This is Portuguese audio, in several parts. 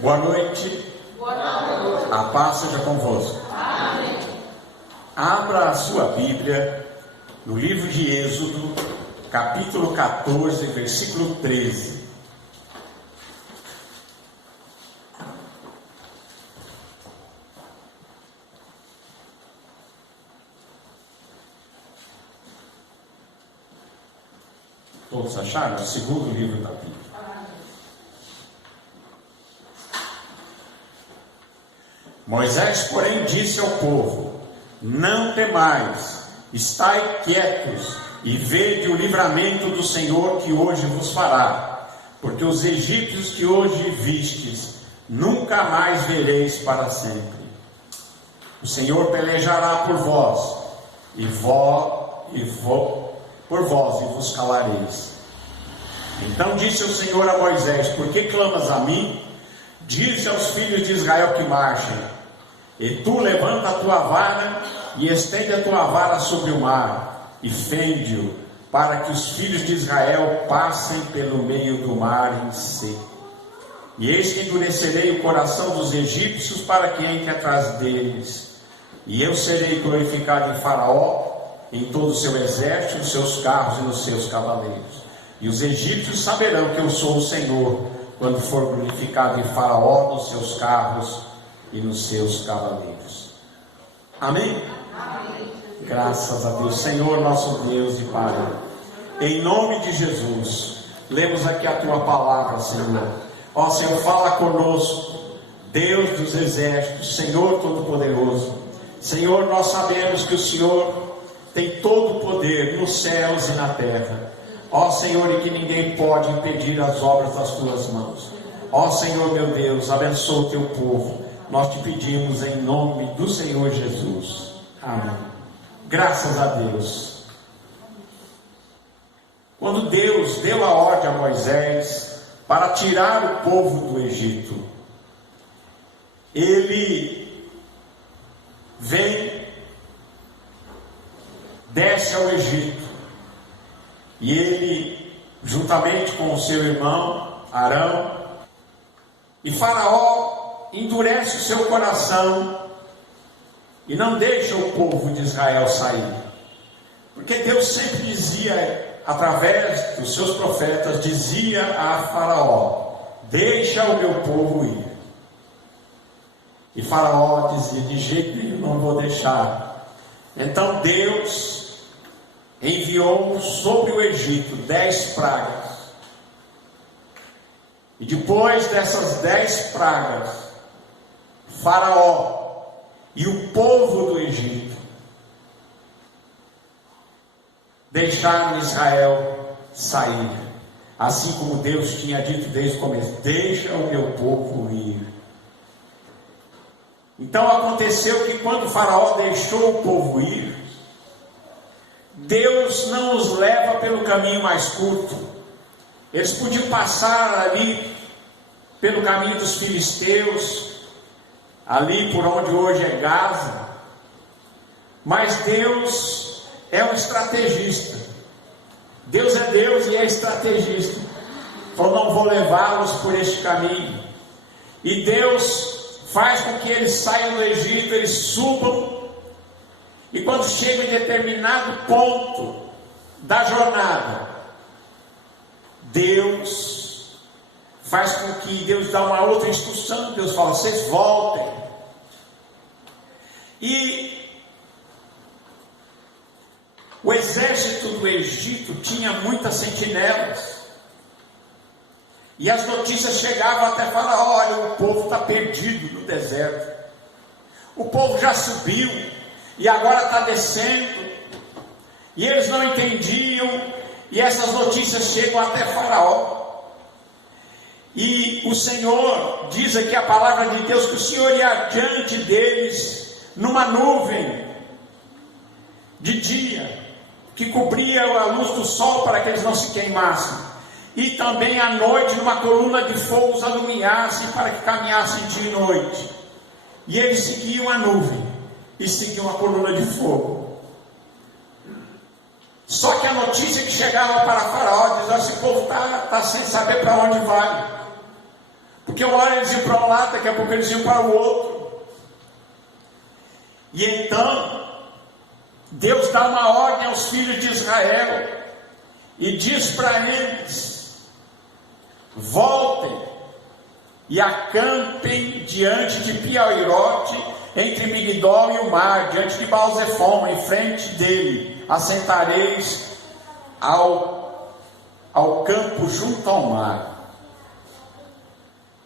Boa noite. Boa noite. A paz seja convosco. Amém. Abra a sua Bíblia no livro de Êxodo, capítulo 14, versículo 13. Todos acharam? O segundo livro da Bíblia. Moisés, porém, disse ao povo: não temais, estai quietos e vede o livramento do Senhor que hoje vos fará, porque os egípcios que hoje vistes, nunca mais vereis para sempre. O Senhor pelejará por vós, por vós, e vos calareis. Então disse o Senhor a Moisés: por que clamas a mim? Dize aos filhos de Israel que marchem. E tu levanta a tua vara e estende a tua vara sobre o mar, e fende-o, para que os filhos de Israel passem pelo meio do mar em seco. E eis que endurecerei o coração dos egípcios para que entre atrás deles. E eu serei glorificado em Faraó, em todo o seu exército, nos seus carros e nos seus cavaleiros. E os egípcios saberão que eu sou o Senhor, quando for glorificado em Faraó, nos seus carros e nos seus cavaleiros. Amém? Amém. Graças a Deus. Senhor, nosso Deus e Pai, em nome de Jesus, lemos aqui a Tua palavra, Senhor. Ó Senhor, fala conosco, Deus dos exércitos, Senhor Todo-Poderoso. Senhor, nós sabemos que o Senhor tem todo o poder nos céus e na terra. Ó Senhor, e que ninguém pode impedir as obras das Tuas mãos. Ó Senhor, meu Deus, abençoa o Teu povo. Nós te pedimos em nome do Senhor Jesus. Amém. Graças a Deus. Quando Deus deu a ordem a Moisés para tirar o povo do Egito, ele vem, desce ao Egito, e ele, juntamente com o seu irmão Arão, e Faraó endurece o seu coração e não deixa o povo de Israel sair, porque Deus sempre dizia, através dos seus profetas, dizia a Faraó: deixa o meu povo ir. E Faraó dizia: de jeito nenhum, não vou deixar. Então Deus enviou sobre o Egito 10 pragas, e depois dessas 10 pragas, Faraó e o povo do Egito deixaram Israel sair, assim como Deus tinha dito desde o começo: deixa o meu povo ir. Então aconteceu que quando Faraó deixou o povo ir, Deus não os leva pelo caminho mais curto. Eles podiam passar ali pelo caminho dos filisteus, ali por onde hoje é Gaza, mas Deus é um estrategista. Deus é Deus e é estrategista. Falou: não vou levá-los por este caminho. E Deus faz com que eles saiam do Egito, eles subam, e quando chegam em determinado ponto da jornada, Deus faz com que Deus dá uma outra instrução. Deus fala: vocês voltem. E o exército do Egito tinha muitas sentinelas, e as notícias chegavam até Faraó: olha, o povo está perdido no deserto, o povo já subiu e agora está descendo. E eles não entendiam, e essas notícias chegam até Faraó. E o Senhor diz aqui a palavra de Deus que o Senhor ia adiante deles numa nuvem de dia, que cobria a luz do sol para que eles não se queimassem, e também à noite numa coluna de fogo os alumiassem para que caminhassem dia e noite. E eles seguiam a nuvem e seguiam a coluna de fogo. Só que a notícia que chegava para Faraó dizia: esse povo está sem saber para onde vai, porque Porque uma hora eles iam para um lado, daqui a pouco eles iam para o outro. E então, Deus dá uma ordem aos filhos de Israel e diz para eles: voltem e acampem diante de Piairote, entre Migdol e o mar, diante de Baal-Zefon, em frente dele, assentareis ao campo junto ao mar.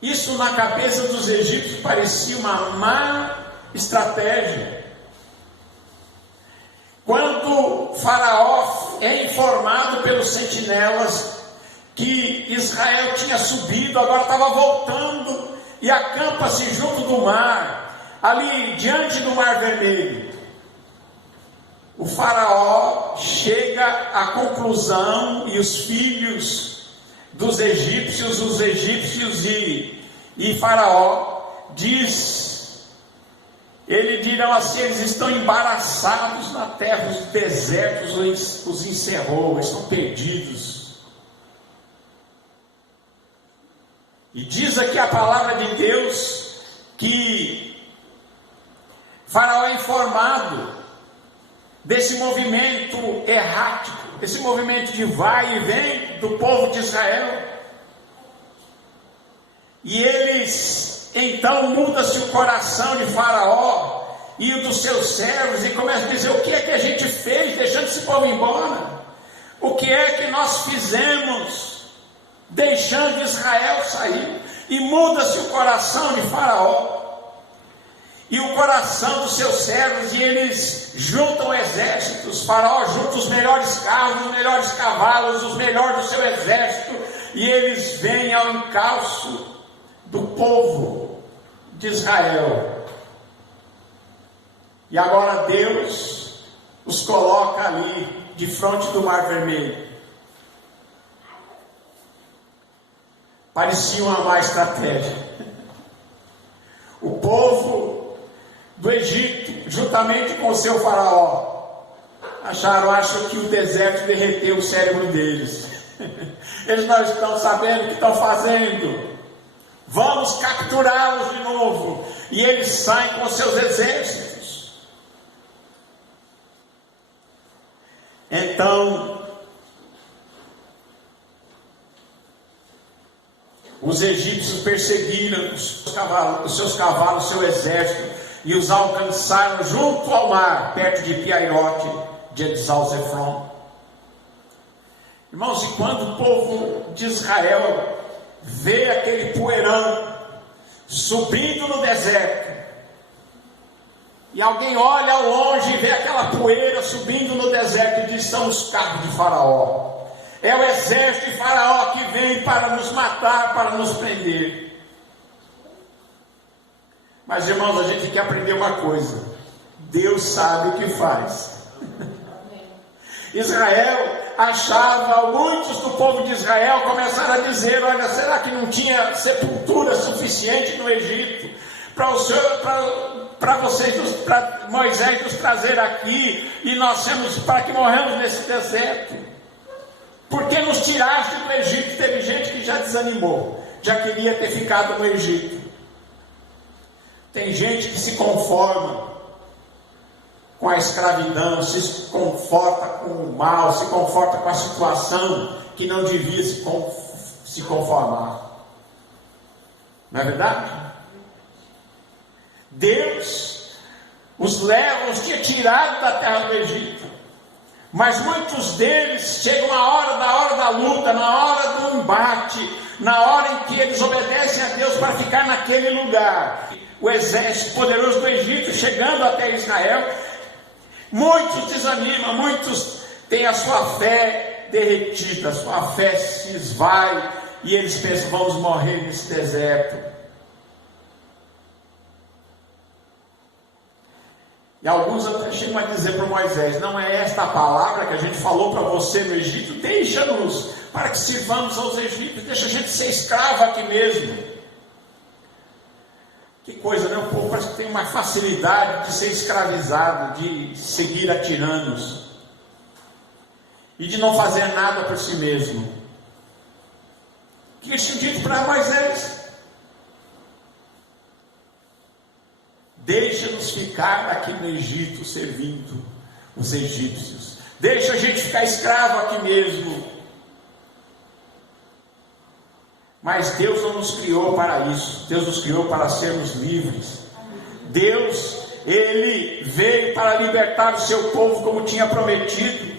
Isso na cabeça dos egípcios parecia uma má estratégia. Quando Faraó é informado pelos sentinelas que Israel tinha subido, agora estava voltando e acampa-se junto do mar, ali diante do Mar Vermelho, o Faraó chega à conclusão, e os filhos dos egípcios, os egípcios e Faraó eles dirão assim: eles estão embaraçados na terra, os desertos os encerrou, eles estão perdidos. E diz aqui a palavra de Deus que Faraó é informado desse movimento errático, desse movimento de vai e vem do povo de Israel. E eles, então, muda-se o coração de Faraó e o dos seus servos, e começa a dizer: o que é que a gente fez deixando esse povo embora? O que é que nós fizemos deixando Israel sair? E muda-se o coração de Faraó e o coração dos seus servos, e eles juntam exércitos. Faraó junta os melhores carros, os melhores cavalos, os melhores do seu exército, e eles vêm ao encalço do povo de Israel. E agora Deus os coloca ali de frente do Mar Vermelho. Parecia uma má estratégia. O povo do Egito, juntamente com o seu faraó, acham que o deserto derreteu o cérebro deles. Eles não estão sabendo o que estão fazendo. Vamos capturá-los de novo. E eles saem com seus exércitos. Então, os egípcios perseguiram os seus cavalos, seu exército, e os alcançaram junto ao mar, perto de Piairote, de Baal-Zefon. Irmãos, e quando o povo de Israel vê aquele poeirão subindo no deserto, e alguém olha ao longe e vê aquela poeira subindo no deserto, e diz: são os carros de Faraó. É o exército de Faraó que vem para nos matar, para nos prender. Mas, irmãos, a gente tem que aprender uma coisa: Deus sabe o que faz. Israel achava, muitos do povo de Israel começaram a dizer: olha, será que não tinha sepultura suficiente no Egito para Moisés nos trazer aqui, e nós temos para que morramos nesse deserto? Por que nos tiraste do Egito? Teve gente que já desanimou, já queria ter ficado no Egito. Tem gente que se conforma com a escravidão, se conforta com o mal, se conforta com a situação que não devia se conformar. Não é verdade? Deus os tinha tirado da terra do Egito. Mas muitos deles chegam na hora da luta, na hora do embate, na hora em que eles obedecem a Deus para ficar naquele lugar. O exército poderoso do Egito chegando até Israel, muitos desanimam, muitos têm a sua fé derretida, a sua fé se esvai, e eles pensam: vamos morrer nesse deserto. E alguns até chegam a dizer para Moisés: não é esta a palavra que a gente falou para você no Egito? Deixa-nos para que sirvamos aos egípcios, deixa a gente ser escravo aqui mesmo. Que coisa, né? O povo parece que tem uma facilidade de ser escravizado, de seguir a tiranos e de não fazer nada por si mesmo. O que eles tinham dito para Moisés? deixa-nos ficar aqui no Egito servindo os egípcios, deixa a gente ficar escravo aqui mesmo. Mas Deus não nos criou para isso. Deus nos criou para sermos livres. Deus, Ele veio para libertar o seu povo como tinha prometido.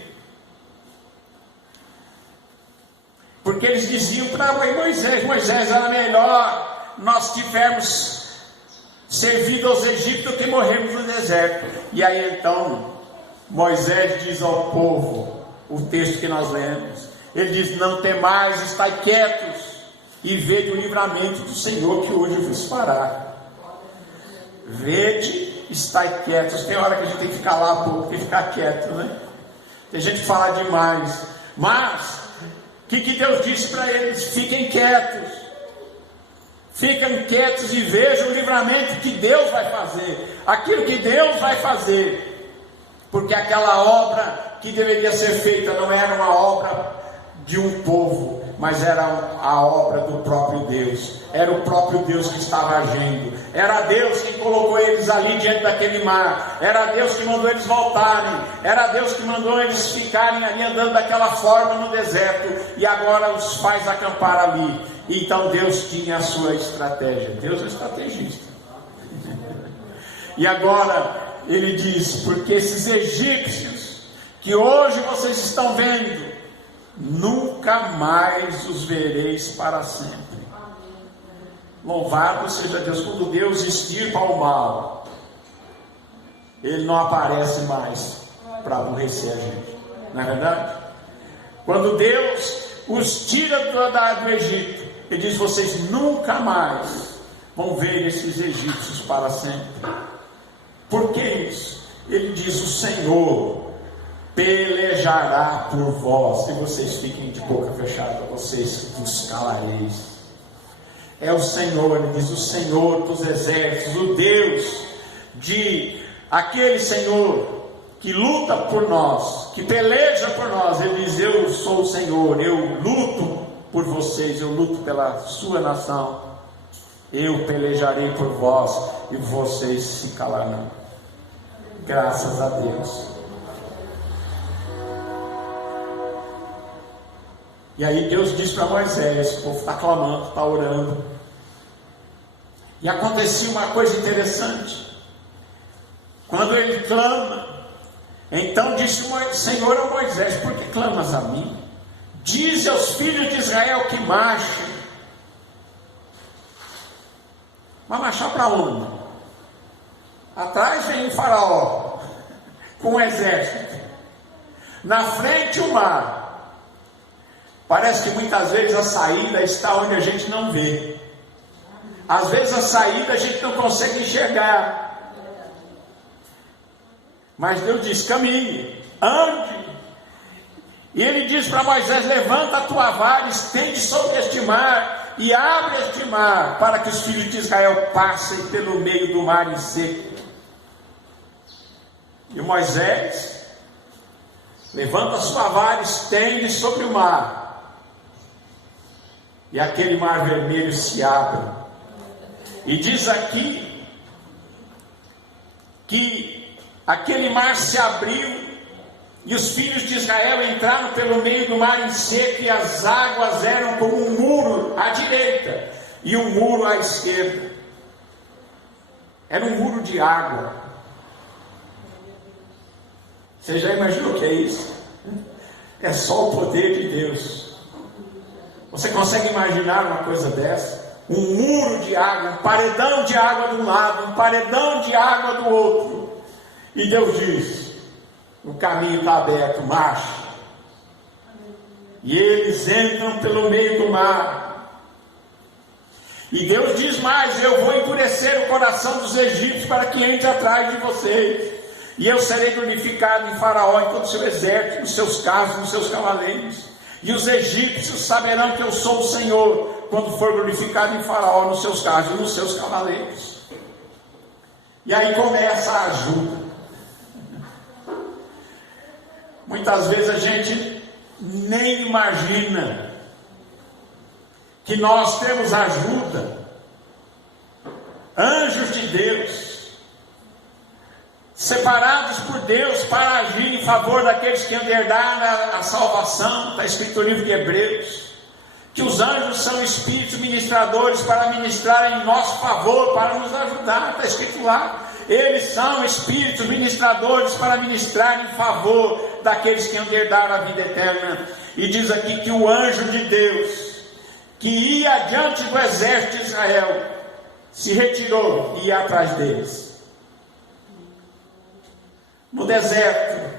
Porque eles diziam para Moisés, era melhor nós tivermos servido aos egípcios do que morrermos no deserto. E aí então Moisés diz ao povo, o texto que nós lemos, ele diz: não temais, estai quietos e vede o livramento do Senhor que hoje vos fará. Vede, estai quietos. Tem hora que a gente tem que ficar lá pouco, tem que ficar quieto, né? Tem gente que fala demais. Mas o que Deus disse para eles? Fiquem quietos. Fiquem quietos e vejam o livramento que Deus vai fazer. Aquilo que Deus vai fazer. Porque aquela obra que deveria ser feita não era uma obra de um povo, mas era a obra do próprio Deus. Era o próprio Deus que estava agindo. Era Deus que colocou eles ali diante daquele mar. Era Deus que mandou eles voltarem. Era Deus que mandou eles ficarem ali andando daquela forma no deserto. E agora os faz acampar ali. Então Deus tinha a sua estratégia. Deus é estrategista. E agora ele diz: porque esses egípcios que hoje vocês estão vendo, nunca mais os vereis para sempre. Louvado seja Deus. Quando Deus extirpa o mal, Ele não aparece mais para aborrecer a gente, não é verdade? Quando Deus os tira do Egito, Ele diz: vocês nunca mais vão ver esses egípcios para sempre. Por que isso? Ele diz: o Senhor pelejará por vós, e vocês fiquem de boca fechada, vocês vos calareis. É o Senhor, ele diz: o Senhor dos exércitos, o Deus de aquele Senhor que luta por nós, que peleja por nós. Ele diz: eu sou o Senhor, eu luto por vocês, eu luto pela sua nação, eu pelejarei por vós e vocês se calarão. Graças a Deus. E aí Deus diz para Moisés: o povo está clamando, está orando. E acontecia uma coisa interessante. Quando ele clama, então disse o Senhor a Moisés: por que clamas a mim? Dize aos filhos de Israel que marchem. Vai marchar para onde? Atrás vem o faraó com o exército. Na frente o mar. Parece que muitas vezes a saída está onde a gente não vê. Às vezes a saída a gente não consegue enxergar. Mas Deus diz: caminhe, ande. E Ele diz para Moisés: levanta a tua vara, estende sobre este mar e abre este mar, para que os filhos de Israel passem pelo meio do mar em seco. E Moisés levanta a sua vara, estende sobre o mar. E aquele mar vermelho se abre. E diz aqui que aquele mar se abriu e os filhos de Israel entraram pelo meio do mar em seco, e as águas eram como um muro à direita e um muro à esquerda. Era um muro de água. Você já imaginou o que é isso? É só o poder de Deus. Você consegue imaginar uma coisa dessa? Um muro de água, um paredão de água de um lado, um paredão de água do outro. E Deus diz: o caminho está aberto, marche. E eles entram pelo meio do mar. E Deus diz mais: eu vou endurecer o coração dos egípcios para que entre atrás de vocês. E eu serei glorificado em Faraó, em todo o seu exército, nos seus carros, nos seus cavaleiros. E os egípcios saberão que eu sou o Senhor, quando for glorificado em Faraó, nos seus carros e nos seus cavaleiros. E aí começa a ajuda. Muitas vezes a gente nem imagina que nós temos ajuda, anjos de Deus, separados por Deus para agir em favor daqueles que herdaram a salvação. Está escrito no livro de Hebreus, que os anjos são espíritos ministradores para ministrar em nosso favor, para nos ajudar. Está escrito lá, eles são espíritos ministradores para ministrar em favor daqueles que herdaram a vida eterna. E diz aqui que o anjo de Deus, que ia diante do exército de Israel, se retirou e ia atrás deles. No deserto,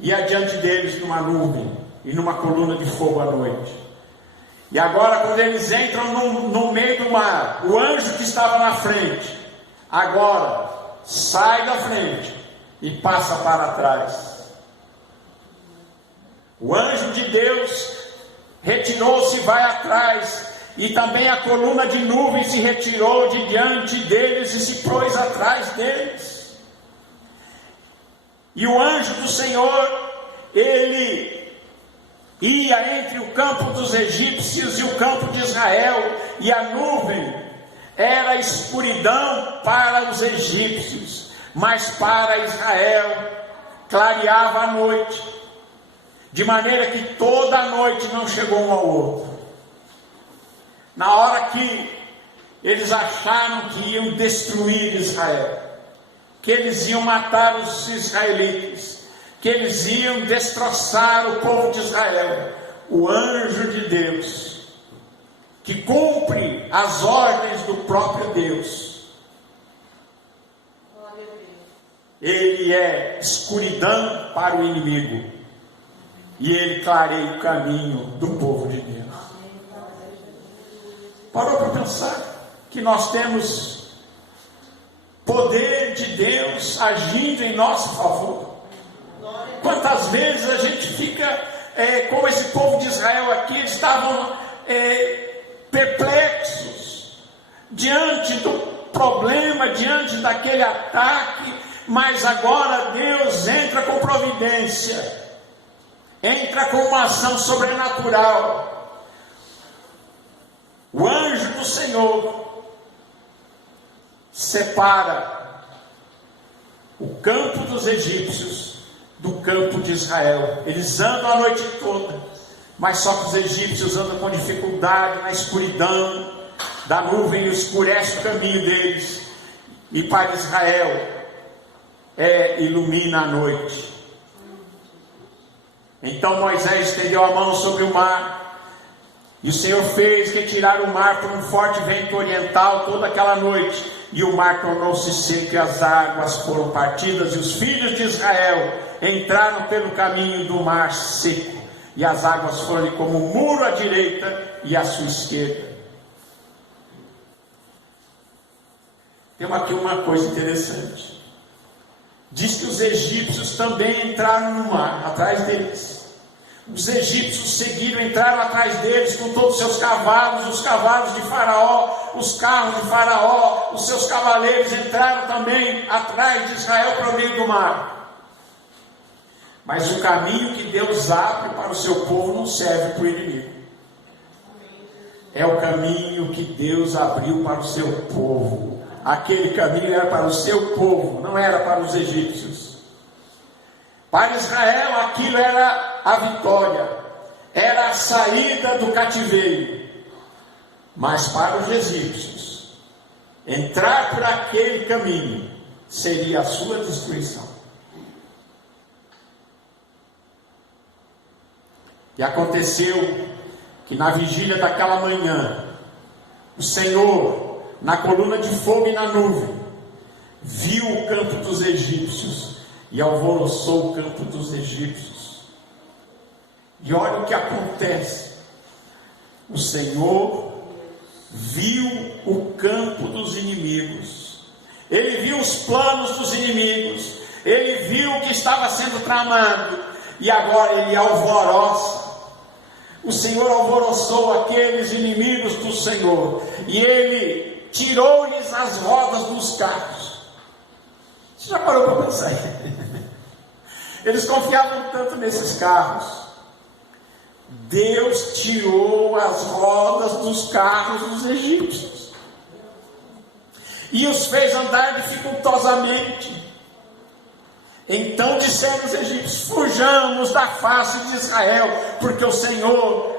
ia diante deles numa nuvem e numa coluna de fogo à noite. E agora, quando eles entram no meio do mar, o anjo que estava na frente, agora sai da frente e passa para trás. O anjo de Deus retirou-se e vai atrás, e também a coluna de nuvem se retirou de diante deles e se pôs atrás deles. E o anjo do Senhor, ele ia entre o campo dos egípcios e o campo de Israel, e a nuvem era escuridão para os egípcios, mas para Israel clareava a noite, de maneira que toda a noite não chegou um ao outro. Na hora que eles acharam que iam destruir Israel, que eles iam matar os israelitas, que eles iam destroçar o povo de Israel, o anjo de Deus, que cumpre as ordens do próprio Deus, ele é escuridão para o inimigo, e ele clareia o caminho do povo de Deus. Parou para pensar que nós temos poder de Deus agindo em nosso favor? Quantas vezes a gente fica como esse povo de Israel aqui, eles estavam perplexos diante do problema, diante daquele ataque, mas agora Deus entra com providência, entra com uma ação sobrenatural. O anjo do Senhor separa o campo dos egípcios do campo de Israel. Eles andam a noite toda, mas só que os egípcios andam com dificuldade na escuridão da nuvem, escurece o caminho deles, e para Israel ilumina a noite. Então Moisés estendeu a mão sobre o mar, e o Senhor fez retirar o mar por um forte vento oriental toda aquela noite, e o mar tornou-se seco e as águas foram partidas, e os filhos de Israel entraram pelo caminho do mar seco, e as águas foram como um muro à direita e à sua esquerda. Tem aqui uma coisa interessante. Diz que os egípcios também entraram no mar, atrás deles. Os egípcios seguiram, entraram atrás deles com todos os seus cavalos, os cavalos de Faraó, os carros de Faraó, os seus cavaleiros entraram também atrás de Israel para o meio do mar. Mas o caminho que Deus abre para o seu povo não serve para o inimigo. É o caminho que Deus abriu para o seu povo. Aquele caminho era para o seu povo, não era para os egípcios. Para Israel aquilo era a vitória, era a saída do cativeiro. Mas para os egípcios, entrar por aquele caminho seria a sua destruição. E aconteceu que na vigília daquela manhã, o Senhor, na coluna de fogo e na nuvem, viu o campo dos egípcios e alvoroçou o campo dos egípcios. E olha o que acontece. O Senhor viu o campo dos inimigos, ele viu os planos dos inimigos, ele viu o que estava sendo tramado, e agora ele alvoroça. O Senhor alvoroçou aqueles inimigos do Senhor, e ele tirou-lhes as rodas dos carros. Você já parou para pensar? Eles confiavam tanto nesses carros. Deus tirou as rodas dos carros dos egípcios. e os fez andar dificultosamente. Então disseram os egípcios: fujamos da face de Israel, porque o Senhor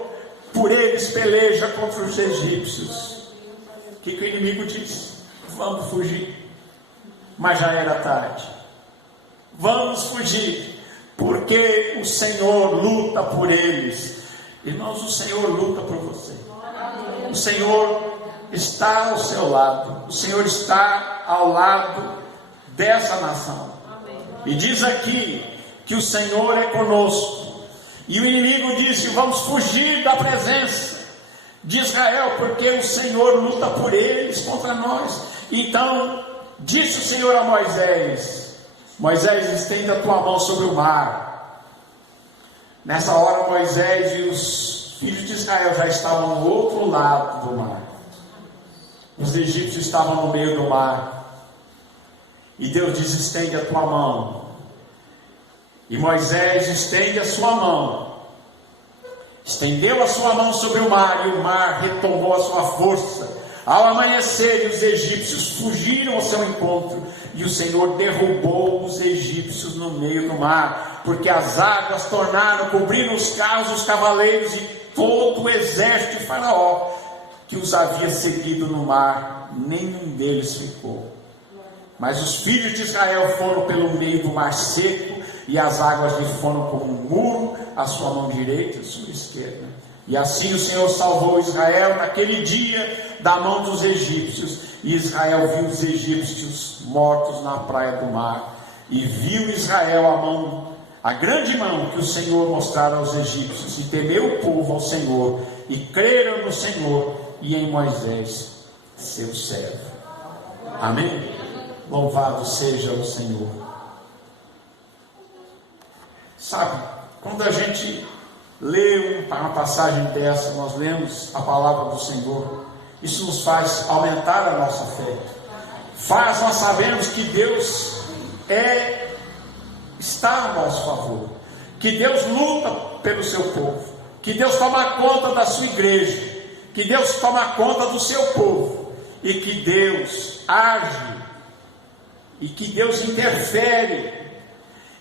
por eles peleja contra os egípcios. O que o inimigo disse? Vamos fugir. Mas já era tarde. Vamos fugir, porque o Senhor luta por eles. Irmãos, o Senhor luta por você. O Senhor está ao seu lado. O Senhor está ao lado dessa nação. E diz aqui que o Senhor é conosco. E o inimigo disse: vamos fugir da presença de Israel, porque o Senhor luta por eles contra nós. Então disse o Senhor a Moisés: Moisés, estenda a tua mão sobre o mar. Nessa hora Moisés e os filhos de Israel já estavam no outro lado do mar. Os egípcios estavam no meio do mar. E Deus diz: estende a tua mão. E Moisés estende a sua mão. Estendeu a sua mão sobre o mar, e o mar retomou a sua força. Ao amanhecer, os egípcios fugiram ao seu encontro, e o Senhor derrubou os egípcios no meio do mar, porque as águas cobriram os carros, os cavaleiros e todo o exército de Faraó, que os havia seguido no mar, nenhum deles ficou. Mas os filhos de Israel foram pelo meio do mar seco, e as águas lhe foram como um muro, à sua mão direita e à sua esquerda. E assim o Senhor salvou Israel naquele dia da mão dos egípcios. E Israel viu os egípcios mortos na praia do mar. E viu Israel a grande mão que o Senhor mostrara aos egípcios. E temeu o povo ao Senhor, e creram no Senhor e em Moisés, seu servo. Amém? Louvado seja o Senhor. Sabe, quando a gente lê uma passagem dessa, nós lemos a palavra do Senhor, isso nos faz aumentar a nossa fé. Nós sabemos que Deus está a nosso favor, que Deus luta pelo seu povo, que Deus toma conta da sua igreja, que Deus toma conta do seu povo, e que Deus age, e que Deus interfere,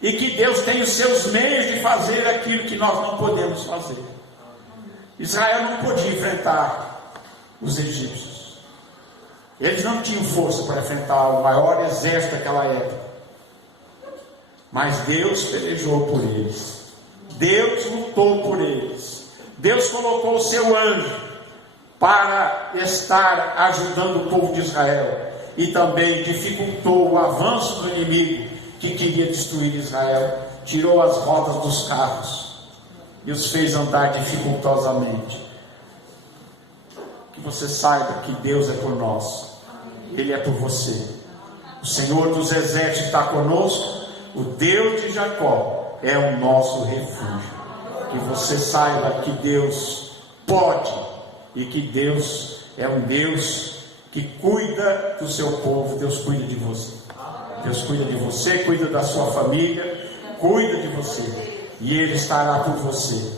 e que Deus tem os seus meios de fazer aquilo que nós não podemos fazer. Israel não podia enfrentar os egípcios. Eles não tinham força para enfrentar o maior exército daquela época. Mas Deus pelejou por eles. Deus lutou por eles. Deus colocou o seu anjo para estar ajudando o povo de Israel. E também dificultou o avanço do inimigo que queria destruir Israel. Tirou as rodas dos carros e os fez andar dificultosamente. Que você saiba que Deus é por nós, Ele é por você. O Senhor dos exércitos está conosco. O Deus de Jacó é o nosso refúgio. Que você saiba que Deus pode, e que Deus é um Deus que cuida do seu povo. Deus cuida de você. Deus cuida de você, cuida da sua família, cuida de você, e Ele estará por você.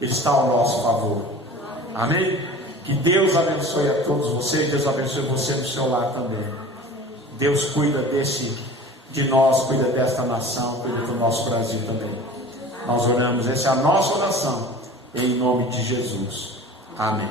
Ele está ao nosso favor. Amém? Que Deus abençoe a todos vocês. Deus abençoe você no seu lar também. Deus cuida de nós, cuida desta nação, cuida do nosso Brasil também. Nós oramos, essa é a nossa oração, em nome de Jesus. Amém.